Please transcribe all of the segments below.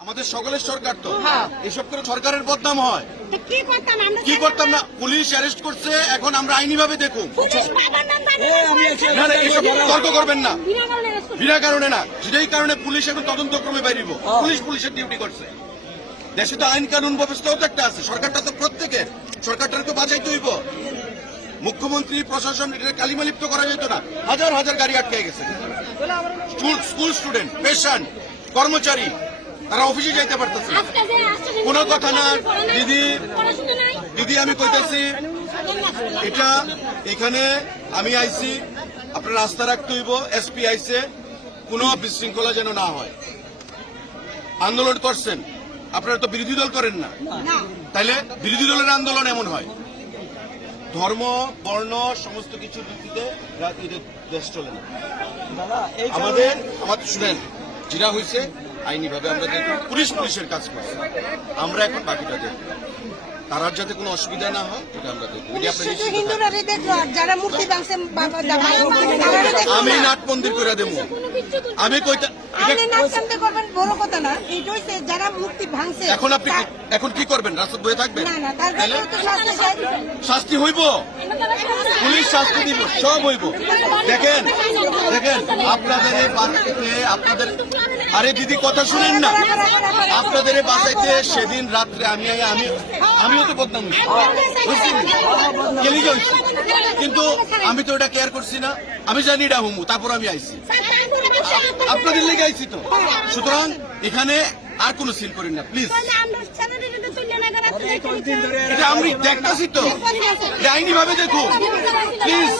আমাদের সকলের সরকার তো। হ্যাঁ। এসব করে সরকারের বদনাম হয়। কি করতাম কি করতাম না? পুলিশ অ্যারেস্ট করছে এখন আমরা আইনি ভাবে দেখুন তর্ক করবেন না। বিনা কারণে না। যেটাই কারণে পুলিশ এখন তদন্ত ক্রমে বাইরিব পুলিশ পুলিশের ডিউটি করছে। দেশে তো আইন কানুন ব্যবস্থাও তো একটা আছে। সরকারটা তো প্রত্যেকের। সরকারটাকে তো বাঁচাইতে হইব। মুখ্যমন্ত্রী প্রশাসন এটা কালিমালিপ্ত করা যেত না। হাজার হাজার গাড়ি আটকে গেছে। স্কুল স্কুল স্টুডেন্ট পেশেন্ট কর্মচারী তারা অফিসে যাইতে পারতেছে কোনো কথা না, দিদি। দিদি আমি কইতাছি এটা এখানে আমি আইছি আপনার রাস্তা রাখতে হইব এসপি আইছে কোনো বিশৃঙ্খলা যেন না হয়। আন্দোলন করছেন আপনারা তো বিরোধী দল করেন না। না। তাইলে বিরোধী দলের আন্দোলন এমন হয়। ধর্ম বর্ণ সমস্ত কিছুর ভিত্তিতে দেশ চলে না। আমাদের আমাদের শুনেন যেটা হয়েছে আইনি ভাবে আমরা পুলিশ পুলিশের কাজ করছি আমরা এখন বাকিটা দেখব। তার যাতে কোনো অসুবিধা না হয় এটা আমরা দেখব। দেখল আর যারা মূর্তি ভাঙছে আমি নাট মন্দির করে দেবো। আমি কইতা আপনি এটা- নাচ কানতে করবেন? বড় কথা না। এইটা হচ্ছে যারা মূর্তি ভাঙছে এখন আপনি এখন কি করবেন? রাস্তা বয়ে থাকবেন? না না তার তাহলে জন্য তো শাস্তি। হইব? পুলিশ শাস্তি দিব সব হইব। দেখেন দেখেন আপনাদের এই বাড়িতে আপনাদের আরে দিদি কথা শুনেন না। আপনাদের এই বাসাইতে সেদিন রাত্রে আমি আমি আমিও তো বদনাম। কিন্তু আমি তো ওটা কেয়ার করছি না আমি জানি এটা হুমু তারপর আমি আইছি আপনাদের লেগে আইছি তো সুতরাং এখানে আর কোনো সিল করেন না প্লিজ এটা আমি দেখতেছি তো এটা আইনি ভাবে দেখুন প্লিজ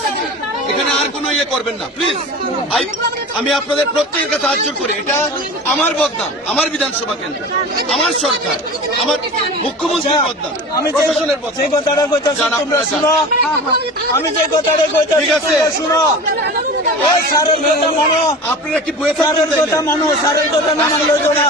এখানে আর কোনো ইয়ে করবেন না প্লিজ আমি আপনাদের প্রত্যেকের কাছে জোর করি এটা আমার বদনাম আমার বিধানসভা কেন্দ্র আমার সরকার আমার মুখ্যমন্ত্রীর বদনাম আমি যে- প্রশাসনের যে বদনাম কথাটা কইতাছি জান, তোমরা আপনারা শুনো আমি যে কথাটা কইতাছি ঠিক আছে। তোমরা শুনো। এই স্যারের কথা মানো। আপনারা কি বয়ে স্যারের কথা মানো স্যারের কথা না মানলে তো না।